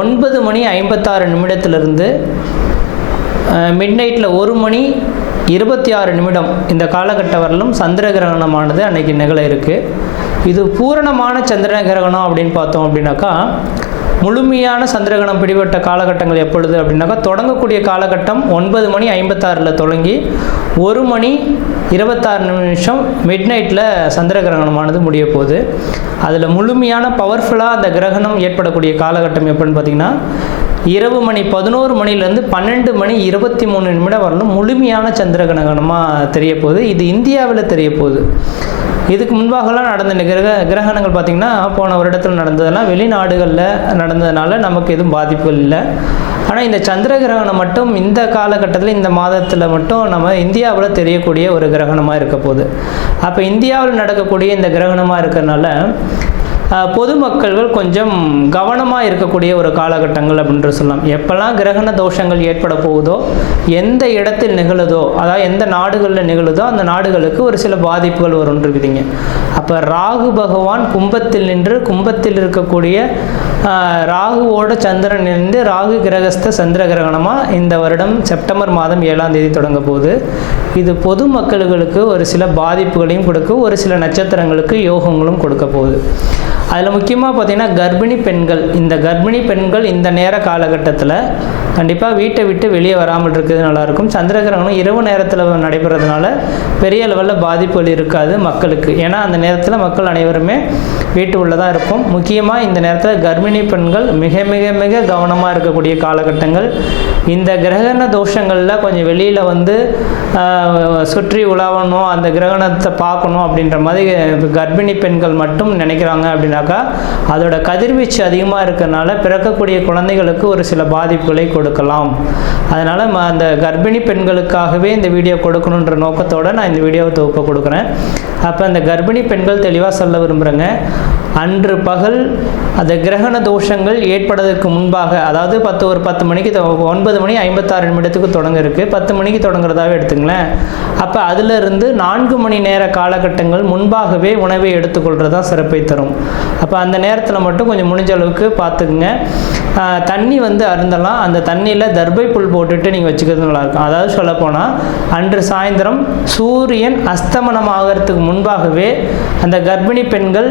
ஒன்பது மணி ஐம்பத்தாறு நிமிடத்திலிருந்து மிட் நைட்டில் ஒரு மணி இருபத்தி ஆறு நிமிடம் இந்த காலகட்ட வரலும் சந்திர கிரகணமானது அன்னைக்கு நிகழ இருக்குது இது பூரணமான சந்திர கிரகணம் அப்படின்னு பார்த்தோம் அப்படின்னாக்கா முழுமையான சந்திரகணம் பிடிபட்ட காலகட்டங்கள் எப்பொழுது அப்படின்னாக்கா தொடங்கக்கூடிய காலகட்டம் ஒன்பது மணி ஐம்பத்தாறில் தொடங்கி ஒரு மணி இருபத்தாறு நிமிஷம் மிட் நைட்டில் சந்திர கிரகணமானது முடிய போகுது அதில் முழுமையான பவர்ஃபுல்லாக அந்த கிரகணம் ஏற்படக்கூடிய காலகட்டம் எப்படின்னு பார்த்திங்கன்னா இரவு மணி பதினோரு மணிலேருந்து பன்னெண்டு மணி இருபத்தி மூணு நிமிடம் வரணும் முழுமையான சந்திர கிரகணமாக தெரிய போகுது இது இந்தியாவில் தெரிய போகுது இதுக்கு முன்பாகலாம் நடந்த கிரக கிரகணங்கள் பார்த்திங்கன்னா போன வருடத்தில் நடந்ததெல்லாம் வெளிநாடுகளில் நடந்ததுனால நமக்கு எதுவும் பாதிப்புகள் இல்லை ஆனால் இந்த சந்திர கிரகணம் மட்டும் இந்த காலகட்டத்தில் இந்த மாதத்தில் மட்டும் நம்ம இந்தியாவில் தெரியக்கூடிய ஒரு கிரகணமாக இருக்க போகுது அப்போ இந்தியாவில் நடக்கக்கூடிய இந்த கிரகணமாக இருக்கிறனால பொதுமக்கள்கள் கொஞ்சம் கவனமாக இருக்கக்கூடிய ஒரு காலகட்டங்கள் அப்படின்ற சொல்லலாம் எப்போல்லாம் கிரகண தோஷங்கள் ஏற்பட போகுதோ எந்த இடத்தில் நிகழுதோ அதாவது எந்த நாடுகளில் நிகழுதோ அந்த நாடுகளுக்கு ஒரு சில பாதிப்புகள் வரும் இருக்குதுங்க அப்போ ராகு பகவான் கும்பத்தில் நின்று கும்பத்தில் இருக்கக்கூடிய ராகுவோட சந்திரன் இருந்து ராகு கிரகஸ்த சந்திர கிரகணமாக இந்த வருடம் செப்டம்பர் மாதம் ஏழாம் தேதி தொடங்க போகுது இது பொதுமக்களுக்கு ஒரு சில பாதிப்புகளையும் கொடுக்கும் ஒரு சில நட்சத்திரங்களுக்கு யோகங்களும் கொடுக்க போகுது அதில் முக்கியமாக பார்த்திங்கன்னா கர்ப்பிணி பெண்கள் இந்த கர்ப்பிணி பெண்கள் இந்த நேர காலகட்டத்தில் கண்டிப்பாக வீட்டை விட்டு வெளியே வராமல் இருக்கிறது நல்லாயிருக்கும் சந்திரகிரகணம் இரவு நேரத்தில் நடைபெறதுனால பெரிய லெவலில் பாதிப்புகள் இருக்காது மக்களுக்கு ஏன்னா அந்த நேரத்தில் மக்கள் அனைவருமே வீட்டு உள்ளே தான் இருக்கும் முக்கியமாக இந்த நேரத்தில் கர்ப்பிணி பெண்கள் மிக மிக மிக கவனமாக இருக்கக்கூடிய காலகட்டங்கள் இந்த கிரகண தோஷங்களில் கொஞ்சம் வெளியில் வந்து சுற்றி உலாவணும் அந்த கிரகணத்தை பார்க்கணும் அப்படின்ற மாதிரி கர்ப்பிணி பெண்கள் மட்டும் நினைக்கிறாங்க அப்படின்னா அப்படின்னாக்கா அதோட கதிர்வீச்சு அதிகமாக இருக்கிறனால பிறக்கக்கூடிய குழந்தைகளுக்கு ஒரு சில பாதிப்புகளை கொடுக்கலாம் அதனால் அந்த கர்ப்பிணி பெண்களுக்காகவே இந்த வீடியோ கொடுக்கணுன்ற நோக்கத்தோடு நான் இந்த வீடியோவை தொகுப்பை கொடுக்குறேன் அப்போ அந்த கர்ப்பிணி பெண்கள் தெளிவாக சொல்ல விரும்புகிறேங்க அன்று பகல் அந்த கிரகண தோஷங்கள் ஏற்படுவதற்கு முன்பாக அதாவது பத்து ஒரு பத்து மணிக்கு ஒன்பது மணி ஐம்பத்தாறு நிமிடத்துக்கு தொடங்க இருக்கு பத்து மணிக்கு தொடங்குறதாவே எடுத்துங்களேன் அப்போ அதிலிருந்து நான்கு மணி நேர காலகட்டங்கள் முன்பாகவே உணவை எடுத்துக்கொள்கிறது சிறப்பை தரும் அப்போ அந்த நேரத்தில் மட்டும் கொஞ்சம் முடிஞ்ச அளவுக்கு பார்த்துக்குங்க தண்ணி வந்து அருந்தலாம் அந்த தண்ணியில் தர்பை புல் போட்டுட்டு நீங்கள் வச்சுக்கிறது நல்லாயிருக்கும் அதாவது சொல்லப்போனால் அன்று சாயந்தரம் சூரியன் அஸ்தமனம் ஆகிறதுக்கு முன்பாகவே அந்த கர்ப்பிணி பெண்கள்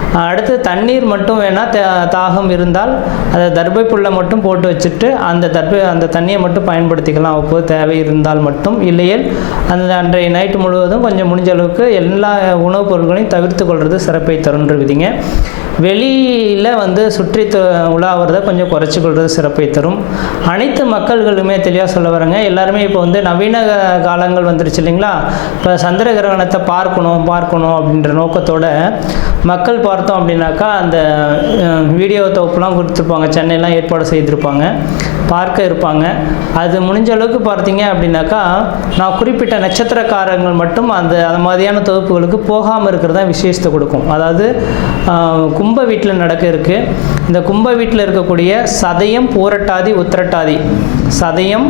அடுத்து தண்ணீர் மட்டும் வேணால் தாகம் இருந்தால் அதை தர்பை புல்லை மட்டும் போட்டு வச்சுட்டு அந்த தர்பை அந்த தண்ணியை மட்டும் பயன்படுத்திக்கலாம் அப்போது தேவை இருந்தால் மட்டும் இல்லையில் அந்த அன்றைய நைட்டு முழுவதும் கொஞ்சம் முடிஞ்ச அளவுக்கு எல்லா உணவுப் பொருட்களையும் தவிர்த்து கொள்வது சிறப்பை விதிங்க வெளியில் வந்து சுற்றி உலாவுறத கொஞ்சம் குறைச்சி கொள்வது சிறப்பை தரும் அனைத்து மக்கள்களுமே தெளிவாக சொல்ல வரேங்க எல்லாருமே இப்போ வந்து நவீன காலங்கள் வந்துருச்சு இல்லைங்களா இப்போ சந்திர கிரகணத்தை பார்க்கணும் பார்க்கணும் அப்படின்ற நோக்கத்தோட மக்கள் பார்க்க பார்த்தோம் அப்படின்னாக்கா அந்த வீடியோ தொகுப்புலாம் கொடுத்துருப்பாங்க சென்னையெலாம் ஏற்பாடு செய்திருப்பாங்க பார்க்க இருப்பாங்க அது முடிஞ்ச அளவுக்கு பார்த்தீங்க அப்படின்னாக்கா நான் குறிப்பிட்ட நட்சத்திரக்காரங்கள் மட்டும் அந்த அந்த மாதிரியான தொகுப்புகளுக்கு போகாமல் இருக்கிறதா விசேஷத்தை கொடுக்கும் அதாவது கும்ப வீட்டில் நடக்க இருக்குது இந்த கும்ப வீட்டில் இருக்கக்கூடிய சதயம் பூரட்டாதி உத்திரட்டாதி சதயம்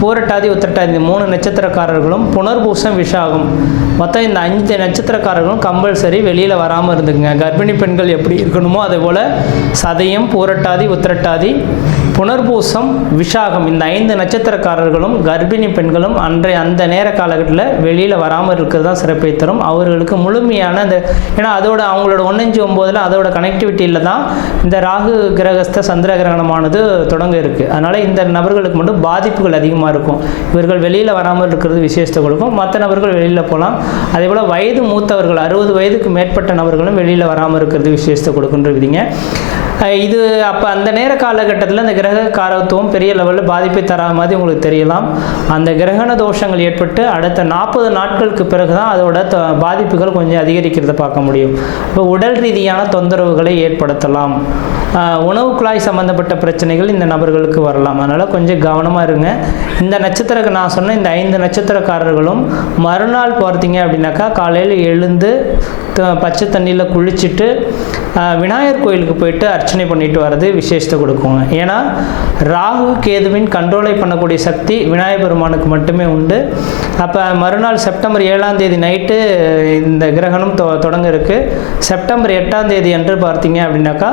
பூரட்டாதி உத்திரட்டாதி இந்த மூணு நட்சத்திரக்காரர்களும் புனர்பூசம் விஷாகம் மொத்தம் இந்த அஞ்சு நட்சத்திரக்காரர்களும் கம்பல்சரி வெளியில் வராமல் இருந்துக்குங்க கர்ப்பிணி பெண்கள் எப்படி இருக்கணுமோ அதே போல் சதயம் பூரட்டாதி உத்திரட்டாதி புனர்பூசம் விஷாகம் இந்த ஐந்து நட்சத்திரக்காரர்களும் கர்ப்பிணி பெண்களும் அன்றைய அந்த நேர காலகட்டத்தில் வெளியில் வராமல் இருக்கிறது தான் சிறப்பை தரும் அவர்களுக்கு முழுமையான அந்த ஏன்னா அதோட அவங்களோட ஒன்றஞ்சு ஒம்போதில் அதோட கனெக்டிவிட்டியில் தான் இந்த ராகு கிரகஸ்த சந்திர கிரகணமானது தொடங்க இருக்குது அதனால் இந்த நபர்களுக்கு மட்டும் பாதிப்புகள் அதிகமாக இருக்கும் இவர்கள் வெளியில் வராமல் இருக்கிறது விசேஷத்தை கொடுக்கும் மற்ற நபர்கள் வெளியில் போகலாம் அதே போல் வயது மூத்தவர்கள் அறுபது வயதுக்கு மேற்பட்ட நபர்களும் வெளியில் வராமல் இருக்கிறது விசேஷத்தை கொடுக்குன்ற விதிங்க இது அப்போ அந்த நேர காலகட்டத்தில் அந்த கிரக காரத்துவம் பெரிய லெவலில் பாதிப்பை தராத மாதிரி உங்களுக்கு தெரியலாம் அந்த கிரகண தோஷங்கள் ஏற்பட்டு அடுத்த நாற்பது நாட்களுக்கு பிறகு தான் அதோட பாதிப்புகள் கொஞ்சம் அதிகரிக்கிறத பார்க்க முடியும் இப்போ உடல் ரீதியான தொந்தரவுகளை ஏற்படுத்தலாம் உணவு குழாய் சம்மந்தப்பட்ட பிரச்சனைகள் இந்த நபர்களுக்கு வரலாம் அதனால் கொஞ்சம் கவனமாக இருங்க இந்த நட்சத்திரக்கு நான் சொன்ன இந்த ஐந்து நட்சத்திரக்காரர்களும் மறுநாள் பார்த்தீங்க அப்படின்னாக்கா காலையில் எழுந்து பச்சை தண்ணியில் குளிச்சுட்டு விநாயகர் கோயிலுக்கு போயிட்டு அர்ச்சனை பண்ணிட்டு வர்றது விசேஷத்தை கொடுக்குங்க ஏன்னா ராகு கேதுவின் கண்ட்ரோலை பண்ணக்கூடிய சக்தி விநாயகர் பெருமானுக்கு மட்டுமே உண்டு அப்போ மறுநாள் செப்டம்பர் ஏழாம் தேதி நைட்டு இந்த கிரகணம் தொடங்க இருக்குது செப்டம்பர் எட்டாம் தேதி என்று பார்த்தீங்க அப்படின்னாக்கா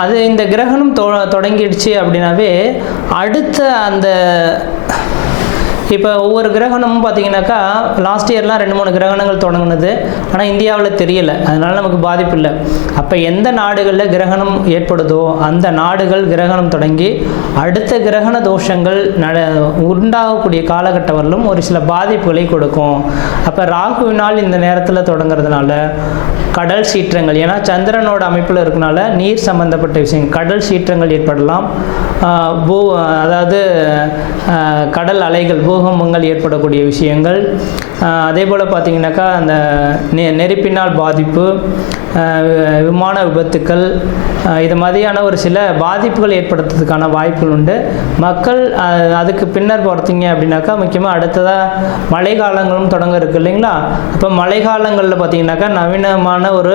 அது இந்த கிரகணம் தொடங்கிடுச்சு அப்படின்னாவே அடுத்த அந்த இப்போ ஒவ்வொரு கிரகணமும் பார்த்தீங்கன்னாக்கா லாஸ்ட் இயர்லாம் ரெண்டு மூணு கிரகணங்கள் தொடங்கினது ஆனால் இந்தியாவில் தெரியலை அதனால் நமக்கு பாதிப்பு இல்லை அப்போ எந்த நாடுகளில் கிரகணம் ஏற்படுதோ அந்த நாடுகள் கிரகணம் தொடங்கி அடுத்த கிரகண தோஷங்கள் நட உண்டாகக்கூடிய காலகட்டங்களிலும் ஒரு சில பாதிப்புகளை கொடுக்கும் அப்போ ராகுவினால் இந்த நேரத்தில் தொடங்குறதுனால கடல் சீற்றங்கள் ஏன்னா சந்திரனோட அமைப்பில் இருக்கனால நீர் சம்பந்தப்பட்ட விஷயம் கடல் சீற்றங்கள் ஏற்படலாம் பூ அதாவது கடல் அலைகள் பூ பூகம்பங்கள் ஏற்படக்கூடிய விஷயங்கள் அதே போல் பார்த்திங்கனாக்கா அந்த நெ நெருப்பினால் பாதிப்பு விமான விபத்துக்கள் இது மாதிரியான ஒரு சில பாதிப்புகள் ஏற்படுத்துறதுக்கான வாய்ப்புகள் உண்டு மக்கள் அதுக்கு பின்னர் பார்த்தீங்க அப்படின்னாக்கா முக்கியமாக அடுத்ததாக மழை காலங்களும் தொடங்க இருக்கு இல்லைங்களா இப்போ மழை காலங்களில் பார்த்திங்கனாக்கா நவீனமான ஒரு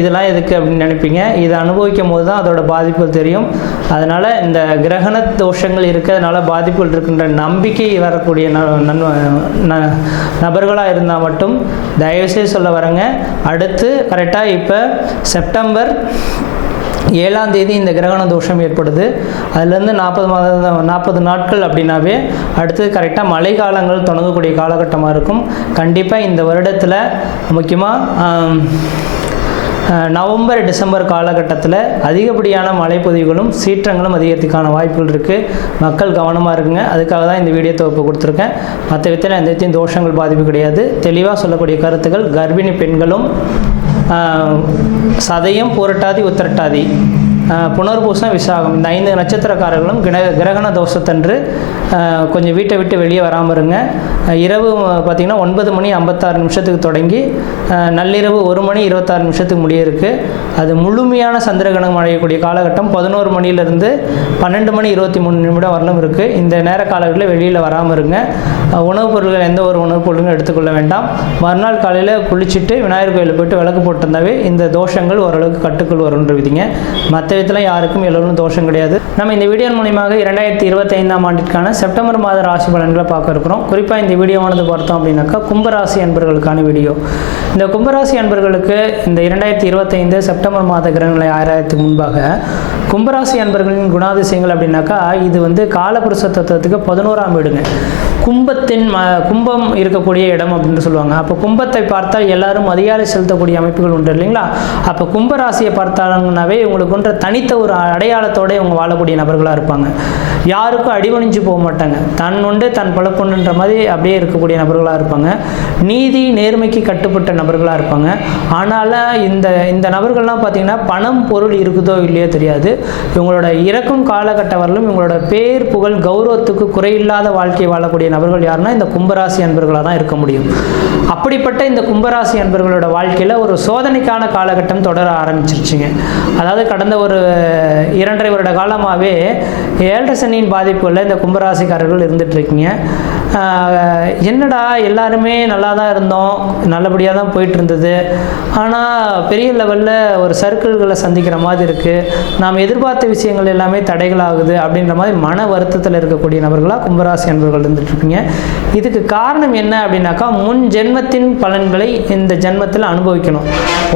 இதெல்லாம் எதுக்கு அப்படின்னு நினைப்பீங்க இதை அனுபவிக்கும் போது தான் அதோட பாதிப்புகள் தெரியும் அதனால் இந்த கிரகண தோஷங்கள் இருக்கிறதுனால பாதிப்புகள் இருக்கின்ற நம்பிக்கை வரக்கூடிய நபர்களாக இருந்தால் மட்டும் தயவுசெய்து சொல்ல வரேங்க அடுத்து கரெக்டாக இப்போ செப்டம்பர் ஏழாம் தேதி இந்த கிரகண தோஷம் ஏற்படுது அதுலேருந்து நாற்பது மாதம் நாற்பது நாட்கள் அப்படின்னாவே அடுத்து கரெக்டாக மழை காலங்கள் தொடங்கக்கூடிய காலகட்டமாக இருக்கும் கண்டிப்பாக இந்த வருடத்தில் முக்கியமாக நவம்பர் டிசம்பர் காலகட்டத்தில் அதிகப்படியான மழைப்பொதிவுகளும் சீற்றங்களும் அதிகரித்துக்கான வாய்ப்புகள் இருக்குது மக்கள் கவனமாக இருக்குங்க அதுக்காக தான் இந்த வீடியோ தொகுப்பு கொடுத்துருக்கேன் மற்ற விதத்தில் எந்த விதத்தையும் தோஷங்கள் பாதிப்பு கிடையாது தெளிவாக சொல்லக்கூடிய கருத்துக்கள் கர்ப்பிணி பெண்களும் சதையும் புரட்டாதி உத்திரட்டாதி புனர்பூசம் விசாகம் இந்த ஐந்து நட்சத்திரக்காரர்களும் கிர கிரகண தோஷத்தன்று கொஞ்சம் வீட்டை விட்டு வெளியே வராமல் இருங்க இரவு பார்த்திங்கன்னா ஒன்பது மணி ஐம்பத்தாறு நிமிஷத்துக்கு தொடங்கி நள்ளிரவு ஒரு மணி இருபத்தாறு நிமிஷத்துக்கு முடிய இருக்குது அது முழுமையான சந்திரகிரகணம் அடையக்கூடிய காலகட்டம் பதினோரு மணிலேருந்து பன்னெண்டு மணி இருபத்தி மூணு நிமிடம் வரலும் இருக்குது இந்த நேர காலகட்டத்தில் வெளியில் வராமல் இருங்க உணவுப் பொருட்கள் எந்த ஒரு உணவுப் பொருளும் எடுத்துக்கொள்ள வேண்டாம் மறுநாள் காலையில் குளிச்சுட்டு விநாயகர் கோயிலில் போயிட்டு விளக்கு போட்டிருந்தாவே இந்த தோஷங்கள் ஓரளவுக்கு கட்டுக்குள் விதிங்க மற்ற விஷயத்தில் யாருக்கும் எல்லோரும் தோஷம் கிடையாது நம்ம இந்த வீடியோ மூலியமாக இரண்டாயிரத்தி இருபத்தைந்தாம் ஆண்டிற்கான செப்டம்பர் மாத ராசி பலன்களை பார்க்க இருக்கிறோம் குறிப்பாக இந்த வீடியோவானது பார்த்தோம் அப்படின்னாக்கா கும்பராசி அன்பர்களுக்கான வீடியோ இந்த கும்பராசி அன்பர்களுக்கு இந்த இரண்டாயிரத்தி இருபத்தைந்து செப்டம்பர் மாத கிரகங்களை ஆயிரத்துக்கு முன்பாக கும்பராசி அன்பர்களின் குணாதிசயங்கள் அப்படின்னாக்கா இது வந்து காலபுருஷ தத்துவத்துக்கு பதினோராம் வீடுங்க கும்பத்தின் ம கும்பம் இருக்கக்கூடிய இடம் அப்படின்னு சொல்லுவாங்க அப்போ கும்பத்தை பார்த்தால் எல்லாரும் அதிகாலை செலுத்தக்கூடிய அமைப்புகள் உண்டு இல்லைங்களா அப்போ கும்பராசியை உங்களுக்கு இவங்களுக்குன்ற தனித்த ஒரு அடையாளத்தோடு இவங்க வாழக்கூடிய நபர்களாக இருப்பாங்க யாருக்கும் அடிவணிஞ்சு போக மாட்டாங்க தன் உண்டு தன் பழக்கொண்டுன்ற மாதிரி அப்படியே இருக்கக்கூடிய நபர்களாக இருப்பாங்க நீதி நேர்மைக்கு கட்டுப்பட்ட நபர்களாக இருப்பாங்க ஆனால் இந்த இந்த நபர்கள்லாம் பார்த்திங்கன்னா பணம் பொருள் இருக்குதோ இல்லையோ தெரியாது இவங்களோட இறக்கும் காலகட்ட வரலும் இவங்களோட பேர் புகழ் கௌரவத்துக்கு குறையில்லாத வாழ்க்கை வாழக்கூடிய நபர்கள் யாருன்னா இந்த கும்பராசி அன்பர்களாக தான் இருக்க முடியும் அப்படிப்பட்ட இந்த கும்பராசி அன்பர்களோட வாழ்க்கையில் ஒரு சோதனைக்கான காலகட்டம் தொடர ஆரம்பிச்சிருச்சுங்க அதாவது கடந்த ஒரு இரண்டரை வருட காலமாகவே ஏழரை சனியின் பாதிப்புகளில் இந்த கும்பராசிக்காரர்கள் இருந்துகிட்ருக்கீங்க என்னடா எல்லாருமே நல்லா தான் இருந்தோம் நல்லபடியாக தான் போயிட்டு இருந்தது ஆனால் பெரிய லெவலில் ஒரு சர்க்கிள்களை சந்திக்கிற மாதிரி இருக்குது நாம் எதிர்பார்த்த விஷயங்கள் எல்லாமே தடைகளாகுது அப்படின்ற மாதிரி மன வருத்தத்தில் இருக்கக்கூடிய நபர்களாக கும்பராசி நண்பர்கள் இருந்துட்டுருக்கீங்க இதுக்கு காரணம் என்ன அப்படின்னாக்கா முன் ஜென்மத்தின் பலன்களை இந்த ஜென்மத்தில் அனுபவிக்கணும்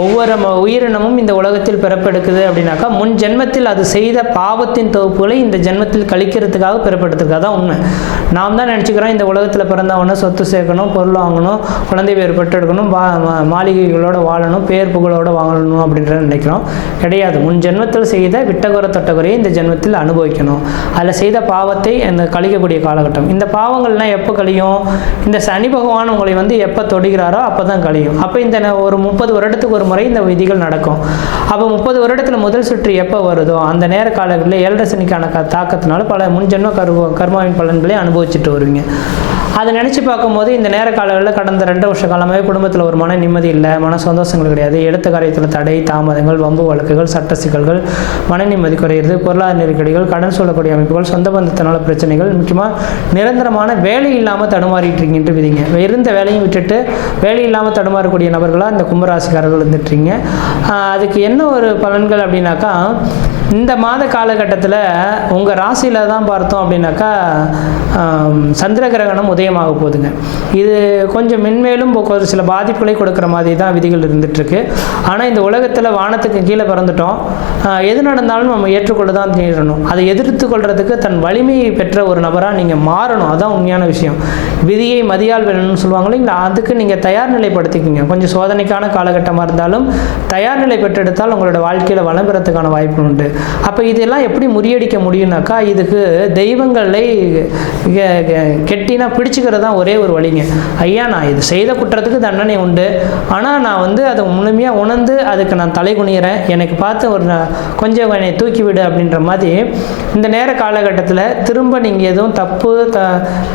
ஒவ்வொரு உயிரினமும் இந்த உலகத்தில் பிறப்பெடுக்குது அப்படின்னாக்கா முன் ஜென்மத்தில் அது செய்த பாவத்தின் தொகுப்புகளை இந்த ஜென்மத்தில் கழிக்கிறதுக்காக பிறப்பெடுத்துருக்கா தான் உண்மை நாம் தான் நினச்சிக்கிறோம் இந்த உலகத்தில் பிறந்தவன சொத்து சேர்க்கணும் பொருள் வாங்கணும் குழந்தை பேர் பெற்றெடுக்கணும் வா மாளிகைகளோடு வாழணும் பேர் புகழோடு வாழணும் அப்படின்ற நினைக்கிறோம் கிடையாது முன் ஜென்மத்தில் செய்த விட்டகுற தொட்டகுறையை இந்த ஜென்மத்தில் அனுபவிக்கணும் அதில் செய்த பாவத்தை அந்த கழிக்கக்கூடிய காலகட்டம் இந்த பாவங்கள்லாம் எப்போ கழியும் இந்த சனி பகவான் உங்களை வந்து எப்போ தொடுகிறாரோ அப்போ தான் கழியும் அப்போ இந்த ஒரு முப்பது வருடத்துக்கு ஒரு முறை இந்த விதிகள் நடக்கும் அப்போ முப்பது வருடத்தில் முதல் சுற்று எப்போ வருதோ அந்த நேர காலங்களில் ஏழரை சனிக்கான தாக்கத்தினால பல முன்ஜென்ம கரு கர்மாவின் பலன்களை அனுபவிச்சுட்டு வருவீங்க அதை நினச்சி பார்க்கும்போது இந்த நேர காலங்களில் கடந்த ரெண்டு வருஷ காலமாகவே குடும்பத்தில் ஒரு மன நிம்மதி இல்லை மன சந்தோஷங்கள் கிடையாது எடுத்த காரியத்தில் தடை தாமதங்கள் வம்பு வழக்குகள் சட்ட சிக்கல்கள் மன நிம்மதி குறையிறது பொருளாதார நெருக்கடிகள் கடன் சொல்லக்கூடிய அமைப்புகள் சொந்த பந்தத்தினால பிரச்சனைகள் முக்கியமாக நிரந்தரமான வேலை இல்லாமல் தடுமாறிட்டு விதிங்க இருந்த வேலையும் விட்டுட்டு வேலை இல்லாமல் தடுமாறக்கூடிய நபர்களாக இந்த கும்பராசிக்காரர்கள் இருந்துட்டுருங்க அதுக்கு என்ன ஒரு பலன்கள் அப்படின்னாக்கா இந்த மாத காலகட்டத்தில் உங்கள் ராசியில் தான் பார்த்தோம் அப்படின்னாக்கா சந்திர கிரகணம் உதயமாக போகுதுங்க இது கொஞ்சம் மென்மேலும் ஒரு சில பாதிப்புகளை கொடுக்குற மாதிரி தான் விதிகள் இருந்துகிட்ருக்கு ஆனால் இந்த உலகத்தில் வானத்துக்கு கீழே பிறந்துட்டோம் எது நடந்தாலும் நம்ம ஏற்றுக்கொள்ள தான் தேடணும் அதை எதிர்த்து கொள்றதுக்கு தன் வலிமையை பெற்ற ஒரு நபராக நீங்கள் மாறணும் அதுதான் உண்மையான விஷயம் விதியை மதியால் வேணும்னு சொல்லுவாங்க இல்லை அதுக்கு நீங்கள் தயார் நிலைப்படுத்திக்கிங்க கொஞ்சம் சோதனைக்கான காலகட்டமாக இருந்தாலும் தயார் நிலை பெற்றெடுத்தால் உங்களோட வாழ்க்கையில் வளம் பெறத்துக்கான வாய்ப்பு உண்டு அப்போ இதெல்லாம் எப்படி முறியடிக்க முடியும்னாக்கா இதுக்கு தெய்வங்களை கெட்டினா பிடிச்சிக்கிறது தான் ஒரே ஒரு வழிங்க ஐயா நான் இது செய்த குற்றத்துக்கு தண்டனை உண்டு ஆனால் நான் வந்து அதை முழுமையாக உணர்ந்து அதுக்கு நான் தலை குனிகிறேன் எனக்கு பார்த்து ஒரு கொஞ்சம் என்னை தூக்கிவிடு அப்படின்ற மாதிரி இந்த நேர காலகட்டத்தில் திரும்ப நீங்கள் எதுவும் தப்பு த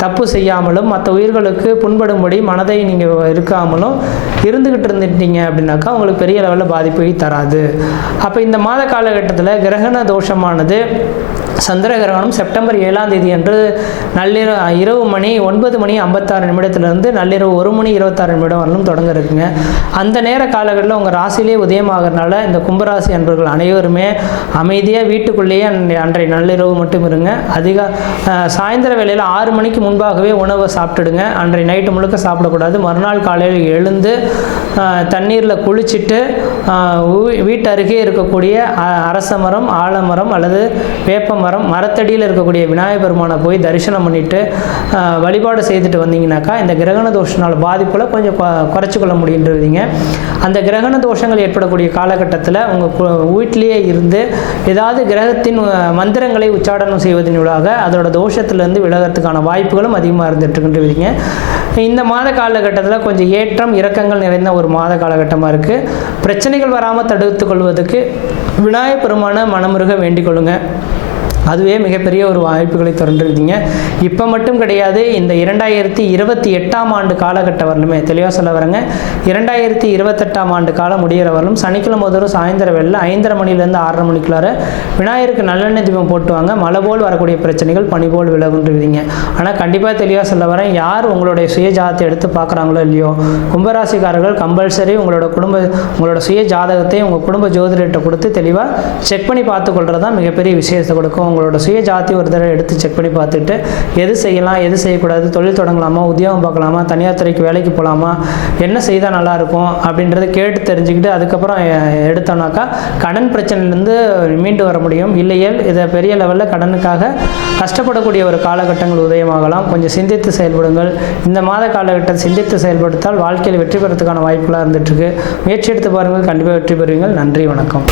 தப்பு செய்யாமலும் மற்ற உயிர்களுக்கு புண்படும்படி மனதை நீங்கள் இருக்காமலும் இருந்துக்கிட்டு இருந்துட்டீங்க அப்படின்னாக்கா உங்களுக்கு பெரிய லெவலில் பாதிப்பை தராது அப்போ இந்த மாத காலகட்டத்தில் கிரகண தோஷமானது சந்திர கிரகணம் செப்டம்பர் ஏழாம் தேதி அன்று நள்ளிரவு இரவு மணி ஒன்பது மணி ஐம்பத்தாறு நிமிடத்திலிருந்து நள்ளிரவு ஒரு மணி இருபத்தாறு நிமிடம் வரலும் தொடங்குறதுங்க அந்த நேர காலகட்டத்தில் உங்கள் ராசியிலே உதயமாகறனால இந்த கும்பராசி அன்பர்கள் அனைவருமே அமைதியாக வீட்டுக்குள்ளேயே அன்றைய நள்ளிரவு மட்டும் இருங்க அதிக சாயந்தர வேளையில் ஆறு மணிக்கு முன்பாகவே உணவை சாப்பிட்டுடுங்க அன்றைய நைட்டு முழுக்க சாப்பிடக்கூடாது மறுநாள் காலையில் எழுந்து தண்ணீரில் குளிச்சுட்டு வீட்டு அருகே இருக்கக்கூடிய அரச மரம் மரம் ஆலமரம் அல்லது வேப்ப மரம் மரத்தடியில் இருக்கக்கூடிய விநாயக பெருமானை போய் தரிசனம் பண்ணிவிட்டு வழிபாடு செய்துட்டு வந்தீங்கனாக்கா இந்த கிரகண தோஷனால் பாதிப்பில் கொஞ்சம் குறைச்சி கொள்ள முடியுன்றதுங்க அந்த கிரகண தோஷங்கள் ஏற்படக்கூடிய காலகட்டத்தில் உங்கள் வீட்டிலேயே இருந்து ஏதாவது கிரகத்தின் மந்திரங்களை உச்சாடனம் செய்வதன் விழாக அதோட தோஷத்திலிருந்து விலகிறதுக்கான வாய்ப்புகளும் அதிகமாக இருந்துட்டுருக்கின்றதுங்க இந்த மாத காலகட்டத்தில் கொஞ்சம் ஏற்றம் இறக்கங்கள் நிறைந்த ஒரு மாத காலகட்டமாக இருக்குது பிரச்சனைகள் வராமல் தடுத்து கொள்வதற்கு பெருமான மனமுருக வேண்டிக் கொள்ளுங்கள் அதுவே மிகப்பெரிய ஒரு வாய்ப்புகளை திறந்துருக்கீங்க இப்போ மட்டும் கிடையாது இந்த இரண்டாயிரத்தி இருபத்தி எட்டாம் ஆண்டு காலகட்டம் வரலுமே தெளிவாக சொல்ல வரங்க இரண்டாயிரத்தி இருபத்தெட்டாம் ஆண்டு காலம் முடிகிற வரலும் சனிக்கிழமை முதல் சாயந்தர வேலையில் ஐந்தரை மணிலேருந்து ஆறரை மணிக்குள்ளார விநாயகருக்கு நல்லெண்ணெய் தீபம் போட்டுவாங்க மழை போல் வரக்கூடிய பிரச்சனைகள் பனி போல் விலகுன்றுவீங்க ஆனால் கண்டிப்பாக தெளிவாக சொல்ல வரேன் யார் உங்களுடைய சுய ஜாதத்தை எடுத்து பார்க்குறாங்களோ இல்லையோ கும்பராசிக்காரர்கள் கம்பல்சரி உங்களோட குடும்ப உங்களோட சுய ஜாதகத்தை உங்கள் குடும்ப ஜோதிடர்கிட்ட கொடுத்து தெளிவாக செக் பண்ணி பார்த்துக்கொள்கிறது தான் மிகப்பெரிய விஷயத்தை கொடுக்கும் உங்களோட சுய ஜாதி ஒரு தடவை எடுத்து செக் பண்ணி பார்த்துட்டு எது செய்யலாம் எது செய்யக்கூடாது தொழில் தொடங்கலாமா உத்தியோகம் பார்க்கலாமா தனியார் துறைக்கு வேலைக்கு போகலாமா என்ன செய்தால் நல்லாயிருக்கும் அப்படின்றத கேட்டு தெரிஞ்சுக்கிட்டு அதுக்கப்புறம் எடுத்தோம்னாக்கா கடன் பிரச்சனையிலேருந்து மீண்டு வர முடியும் இல்லையே இதை பெரிய லெவலில் கடனுக்காக கஷ்டப்படக்கூடிய ஒரு காலகட்டங்கள் உதயமாகலாம் கொஞ்சம் சிந்தித்து செயல்படுங்கள் இந்த மாத காலகட்டம் சிந்தித்து செயல்படுத்தால் வாழ்க்கையில் வெற்றி பெறத்துக்கான வாய்ப்புகளாக இருந்துகிட்ருக்கு முயற்சி எடுத்து பாருங்கள் கண்டிப்பாக வெற்றி பெறுவீங்கள் நன்றி வணக்கம்